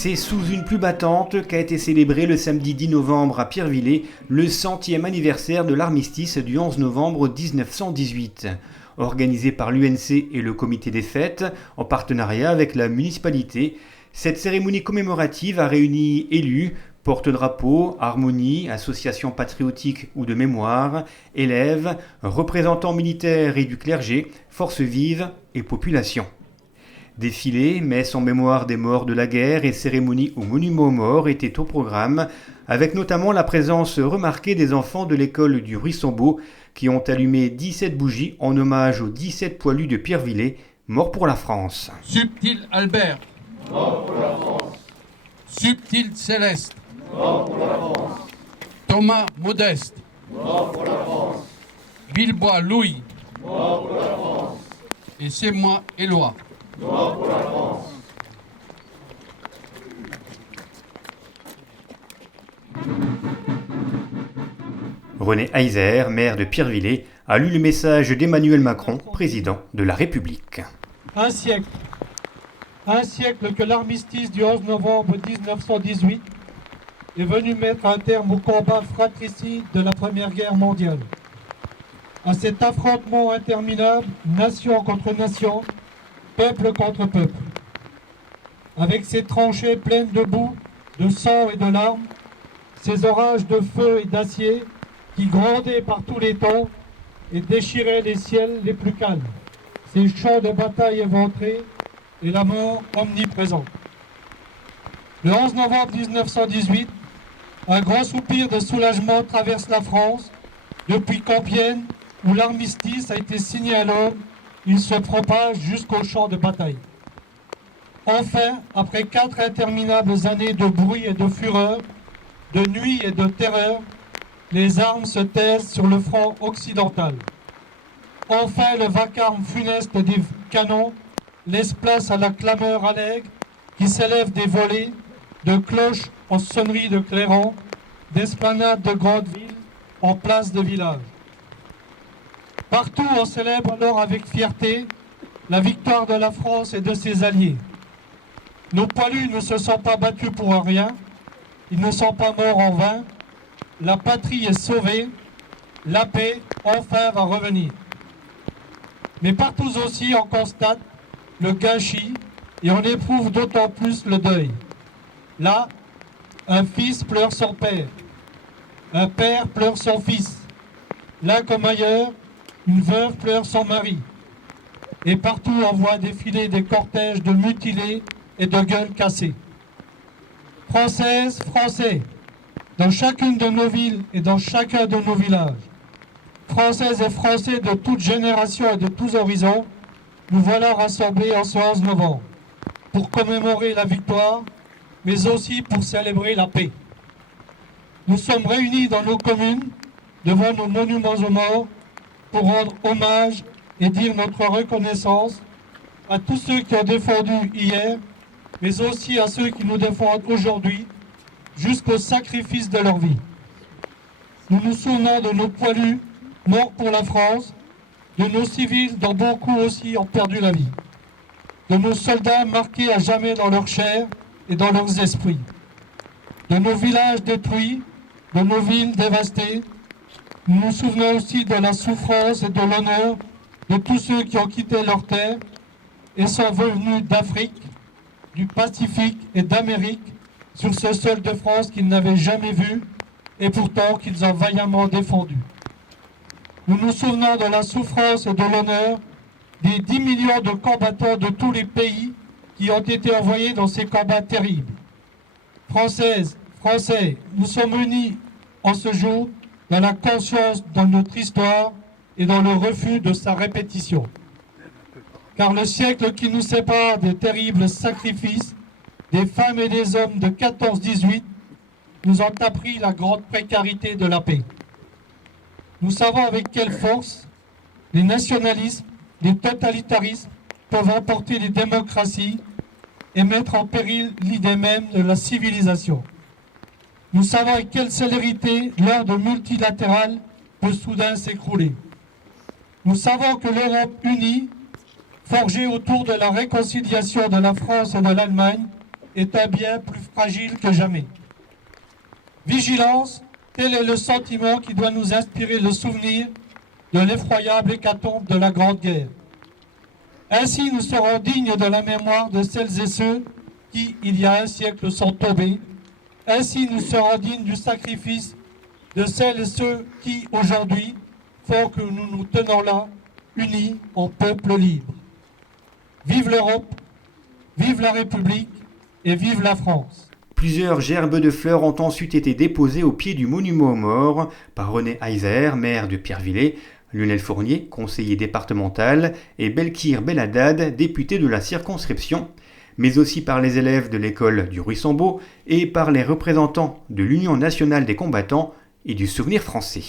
C'est sous une pluie battante qu'a été célébré le samedi 10 novembre à Pierrevillers le 100e anniversaire de l'armistice du 11 novembre 1918. Organisé par l'UNC et le comité des fêtes, en partenariat avec la municipalité, cette cérémonie commémorative a réuni élus, porte-drapeaux, harmonie, associations patriotiques ou de mémoire, élèves, représentants militaires et du clergé, forces vives et population. Défilés, messes en mémoire des morts de la guerre et cérémonies au monument aux morts étaient au programme, avec notamment la présence remarquée des enfants de l'école du Ruisseau-Beau qui ont allumé 17 bougies en hommage aux 17 poilus de Pierrevillers, morts pour la France. Subtil Albert, mort pour la France. Subtil Céleste, mort pour la France. Thomas Modeste, mort pour la France. Villebois Louis, mort pour la France. Et c'est moi, Éloi. Mort pour la France. René Heiser, maire de Pierrevillers, a lu le message d'Emmanuel Macron, président de la République. Un siècle que l'armistice du 11 novembre 1918 est venu mettre un terme au combat fratricide de la Première Guerre mondiale. À cet affrontement interminable, nation contre nation, peuple contre peuple. Avec ces tranchées pleines de boue, de sang et de larmes, ces orages de feu et d'acier qui grondaient par tous les temps et déchiraient les ciels les plus calmes, ces champs de bataille éventrés et la mort omniprésente. Le 11 novembre 1918, un grand soupir de soulagement traverse la France. Depuis Compiègne, où l'armistice a été signé à Londres, il se propage jusqu'au champ de bataille. Enfin, après 4 interminables années de bruit et de fureur, de nuit et de terreur, les armes se taisent sur le front occidental. Enfin, le vacarme funeste des canons laisse place à la clameur allègre qui s'élève des volées, de cloches en sonnerie de clairons, d'esplanades de grandes villes en places de villages. Partout, on célèbre alors avec fierté la victoire de la France et de ses alliés. Nos poilus ne se sont pas battus pour rien, ils ne sont pas morts en vain. La patrie est sauvée, la paix enfin va revenir. Mais partout aussi, on constate le gâchis et on éprouve d'autant plus le deuil. Là, un fils pleure son père, un père pleure son fils. Là comme ailleurs, une veuve pleure son mari. Et partout, on voit défiler des cortèges de mutilés et de gueules cassées. Françaises, Français, dans chacune de nos villes et dans chacun de nos villages, Françaises et Français de toutes générations et de tous horizons, nous voilà rassemblés en ce 11 novembre pour commémorer la victoire, mais aussi pour célébrer la paix. Nous sommes réunis dans nos communes, devant nos monuments aux morts, pour rendre hommage et dire notre reconnaissance à tous ceux qui ont défendu hier, mais aussi à ceux qui nous défendent aujourd'hui, jusqu'au sacrifice de leur vie. Nous nous souvenons de nos poilus morts pour la France, de nos civils dont beaucoup aussi ont perdu la vie, de nos soldats marqués à jamais dans leur chair et dans leurs esprits, de nos villages détruits, de nos villes dévastées. Nous nous souvenons aussi de la souffrance et de l'honneur de tous ceux qui ont quitté leur terre et sont venus d'Afrique, du Pacifique et d'Amérique sur ce sol de France qu'ils n'avaient jamais vu et pourtant qu'ils ont vaillamment défendu. Nous nous souvenons de la souffrance et de l'honneur des 10 millions de combattants de tous les pays qui ont été envoyés dans ces combats terribles. Françaises, Français, nous sommes unis en ce jour dans la conscience de notre histoire et dans le refus de sa répétition. Car le siècle qui nous sépare des terribles sacrifices des femmes et des hommes de 14-18 nous ont appris la grande précarité de la paix. Nous savons avec quelle force les nationalismes, les totalitarismes peuvent emporter les démocraties et mettre en péril l'idée même de la civilisation. Nous savons avec quelle célérité l'ordre multilatéral peut soudain s'écrouler. Nous savons que l'Europe unie, forgée autour de la réconciliation de la France et de l'Allemagne, est un bien plus fragile que jamais. Vigilance, tel est le sentiment qui doit nous inspirer le souvenir de l'effroyable hécatombe de la Grande Guerre. Ainsi, nous serons dignes de la mémoire de celles et ceux qui, il y a un siècle, sont tombés. Ainsi, nous serons dignes du sacrifice de celles et ceux qui, aujourd'hui, font que nous nous tenons là, unis en peuple libre. Vive l'Europe, vive la République et vive la France. Plusieurs gerbes de fleurs ont ensuite été déposées au pied du monument aux morts par René Heiser, maire de Pierrevillers, Lionel Fournier, conseiller départemental, et Belkir Belhaddad, député de la circonscription, mais aussi par les élèves de l'école du Ruissambault et par les représentants de l'Union nationale des combattants et du Souvenir français.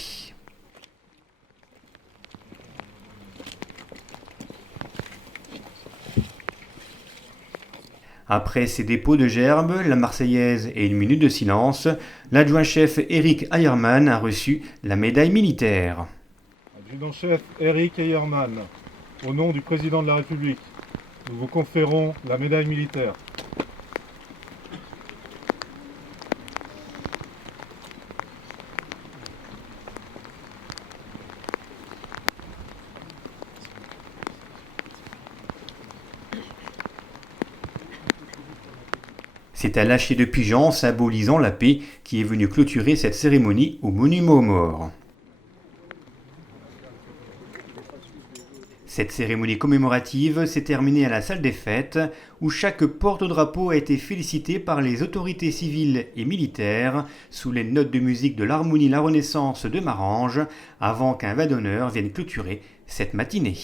Après ces dépôts de gerbes, la Marseillaise et une minute de silence, l'adjoint-chef Éric Ayerman a reçu la médaille militaire. Adjudant-chef Éric Ayerman, au nom du président de la République, nous vous conférons la médaille militaire. C'est un lâcher de pigeon symbolisant la paix qui est venu clôturer cette cérémonie au monument aux morts. Cette cérémonie commémorative s'est terminée à la salle des fêtes, où chaque porte-drapeau a été félicité par les autorités civiles et militaires sous les notes de musique de l'harmonie La Renaissance de Marange, avant qu'un vin d'honneur vienne clôturer cette matinée.